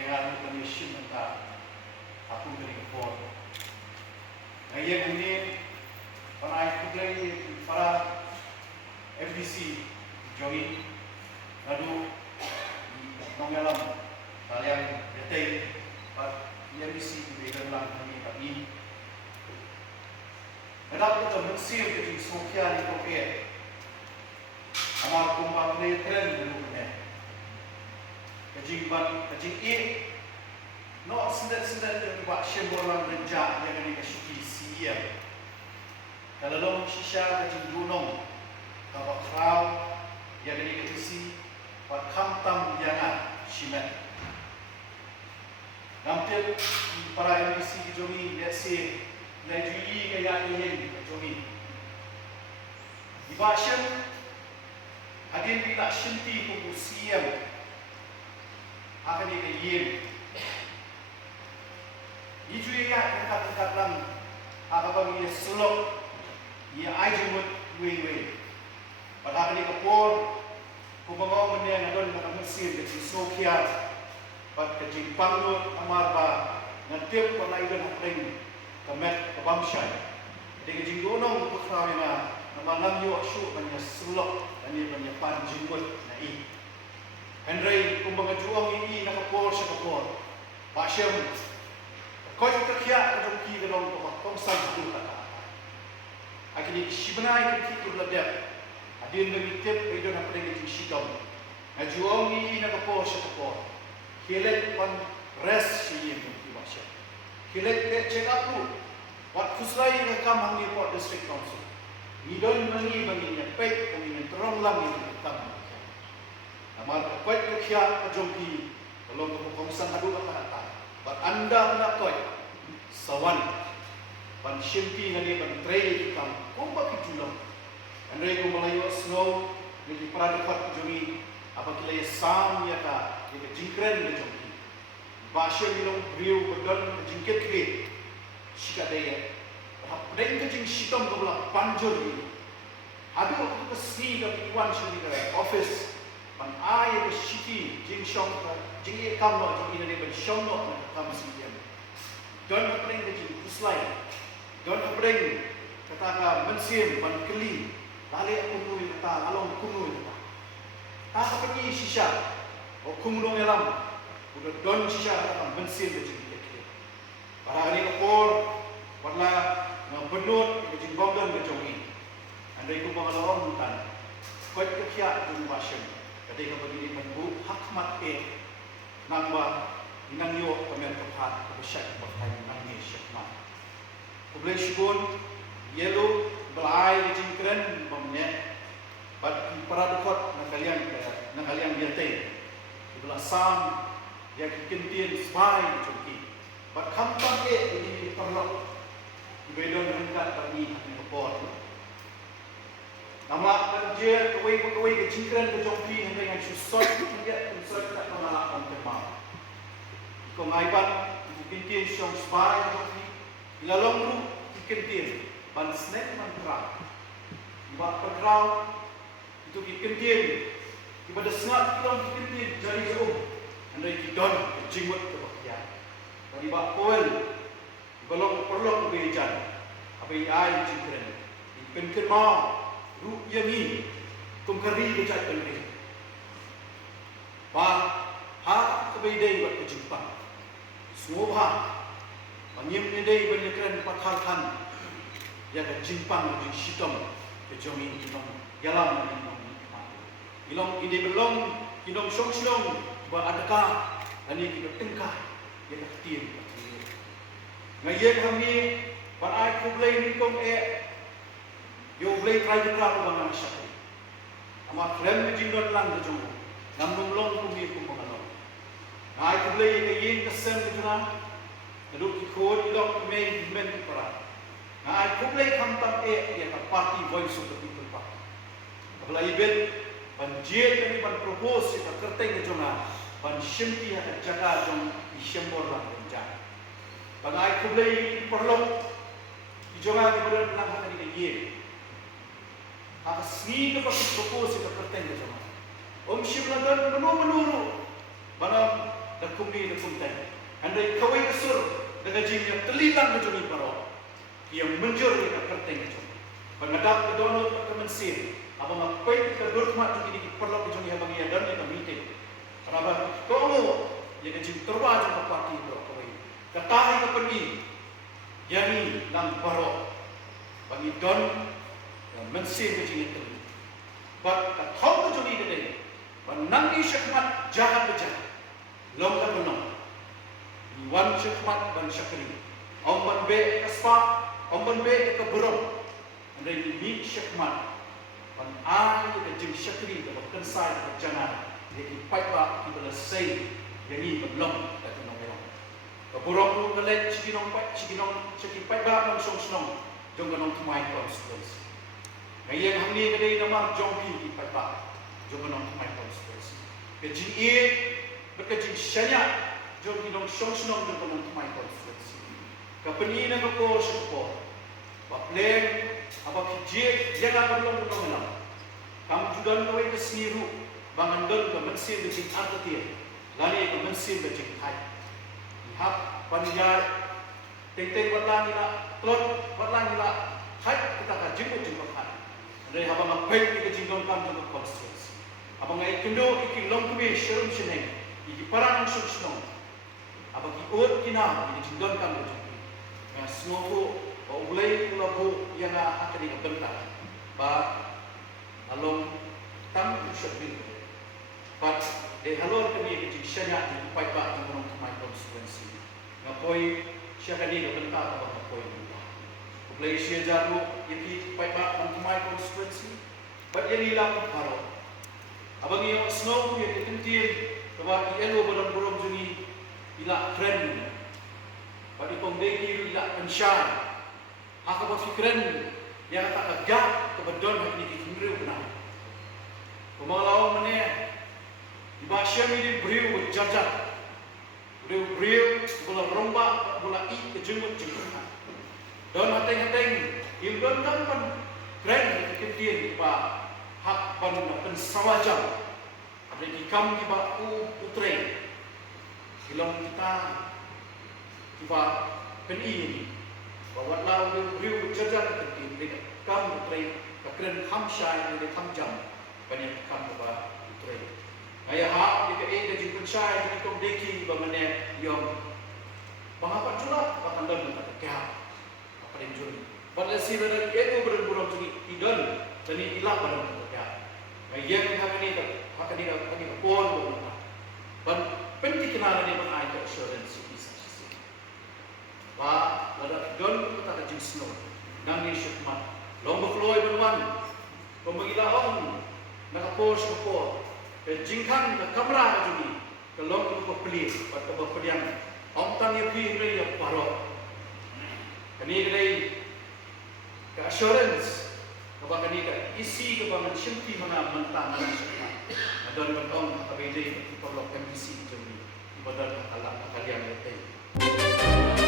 yang Malaysia mentah aku dari Kepor. Ngayon ini para para FDC join lalu nongelam kalian detai FDC begal lang kami pagi. Kadang kita mensir ke Sofia di Korea. Amal kumpang ni tren dulu ni. Kajing i no sendet yang buat syemboran renjak yang ni kesuki siam. Kalau long shisha kajing gunung, kalau crowd yang ni ketisi, buat kamtam jangan simet. Nampak para MBC kejomi biasa Najui kaya ini kejomi. Dibasyan hadin kita shinti kubusiam akan dikayim. Ijui ya dekat lang apa ia selok ia ajemut wei. Pada ni kapor kubangau meneng adon pada musim ke Sokia pada ke Jepang amarba ngatiap pada ikan hapring kemet kebangsaan. Jadi jinggonong putra mina nama yu asyuk banyak selok dan ia banyak panjimut nai. Henry kumbangan juang ini nak kapor sekapor. Basyam kau terkiat kejumki dalam kongsan itu kata. Akhirnya sebenarnya kita berladap. Adin mengitip idon apa dengan sidom. Najuang ini nak kapor sekapor. Kilet pan res sih yang diwasya. Kilet check up tu. Wat kuslai rekam hangi Port District Council. Midon mangi banginya pek banginya terong lam ini rekam. Amal kuat kekia kejumki kalau kongsan adu kata. Bat anda nak koi sawan ban shimpi nani ban trei kam kumpa kijulam andai ko malayo snow ni pradepat jumi apa kila sam ya ka ni jingkren ni jumi bashe milong riu bedan jingket kre shika daya hap deng ke jing shitom ko bla panjor ni adu ko ke si ga iwan shuni ga office ban ai ke shiki jing shong jing e kam no jing ni ban shong no kam si jam don hapring ke jing kuslai don hapring kata ka mensim ban keli balik kunui kata along kunui kata tak pergi shisha o kumulong elam udah don shisha kata mensim ke jing kekek para hari kapor warna benut ke jing bongdan ke jongi andai ku bangalorong hutan kau kekia jung basem ketika begini menbu hakmat nambah inang yo pemer kepat kebesyak berkai nangis syakmat kublai syukun yelo belai jingkren bomnya bad para dekot nakalian biate belah sam yang kintin spai cuki bad kampang ini perlu bedon rendah bagi ngepot nama kerja kawai ke jingkren ke jongki dengan susot dia susot tak mengalak kontemau ko ngaiban kintin syong spai jongki ilalong lu kintin ban snack man kra iba perkrau itu kintin iba desngat long kintin jari jauh andai kidon jingmut ke bakia bagi ba poel belum perlu bejan apa ai jingkren ikan mau ru yangi tungkari becak pelri ba ha kebaidai buat kejimpang semua Manyim ni day banyakkan pathalkan ya ke jimpang di sitom ke jomi inong yalam inong ilong ide belong inong syong ba adaka ani kita tengkah ya ke tin ngayen kami ban ai kublai ni kong yo blai try de kra bang ang syakri ama krem ni jindon lang de jongo namnum long kumi kumbangalo ai kublai ke yin kesen de juna Lalu ikut ilok men para. Nah, kublai kamtam ya party voice of the people party. Apabila ibet banjir kami ban propose kita kerteng jona ban shimpi ada jaga jong ishembor lang benja. Bangai kublai perlu ijonga di benar benar hari ini. Apa sini tu propose kita kerteng jona. Shimladan menuru banam the kumni na kumtan. Andai kawai kesur dengan jingnya telilang kejuni paro yang menjur yang kerteng kejuni. Pengadap ke donor ke mensir, apa ngapain ke dormat jadi perlu kejuni abang ia dan kita meeting. Kenapa kamu yang kejing terwajib ke parti itu kawai. Katahi ke pergi, yani lang paro bagi don yang mensir kejuni itu. But katong kejuni kedai, menangi syakmat jahat berjahat, longkar menong. Iwan syakmat ban syakri. Omban be kaspa, omban be keberong. Andai ini syakmat ban ai ke jing syakri ke kensai ke jangan. Jadi paiba kita selesai yang belum kata nong. Keberong tu kelet cikinong paiba nong song jong nong tumai konstitusi. Ngayang hamni kedai nama jongpi di paiba jong nong tumai konstitusi. Kejing ie berkejing syanyak jom hidong song-song dengan teman-teman konstitusi. Kapeni na ko sipo. Bapleng apa kijek jangan belum belum. Kamu juga kawai ke seniru bangandon ke mensir becik artian. Lani ke mensir becik hai. Hak panjat teng-teng watlang ila plot watlang ila hai kita ka jemput hai. Dari haba ngapai ke jingdong kam ke konstitusi. Apa ngai kendo iki long kube syerum seneng. Iki parang song-song. Apa kiut kina ini jindon kan berjumpa. Yang semua ulai pulabu yang akan dibentak. Ba along tam syabin. But de halor kami kecik syariat di paiba di orang tumai konstituensi. Ngapoi syariat ini bentak apa ngapoi buat. Ulai syariat jaru yang paiba orang tumai konstituensi. But yang hilang baru. Abang yang snow yang dikentir bahwa ielo berang-berang juni ila keren, pada pembeki ila pensyar, hak berfikiran yang tak agak kebedon hak ini dikendriu benar. Pemalau mana, dibaca ini beriu jajak, beriu bola rombak bola i kejenggut. Don hateng-hateng, imbon kan keren dikendriu pa hak pensawajam, ada dikam di baku putre. Ilong kita peni ini bawa lau beriu jajan penting dekat kam train keren hamshai dekat hamjam banyak kam bawa train ayah hak dekat dekat jemput shai dekat kom deki bagaimana yang mengapa julak akan dan berkah apa yang juli pada sini dari itu berburuk jadi idon dan ilah pada berkah yang kami ni akan dikatakan pon penting kenalan ni mengajar assurance bisa. Ba, lada don kita kajing snow, nangi syukmat, lomba floy benwan, pembangilaon, nakapor syukor, kajingkan ke kamera kajuni, ke lomba pepeli, pada pepelian, omtan yang pilih yang parok, kini kedai ke assurance, kebangan ni ke isi kebangan syumpi mana mentang mana syukmat, adon berkong kabeli perlu MBC juni. Pada kalian yang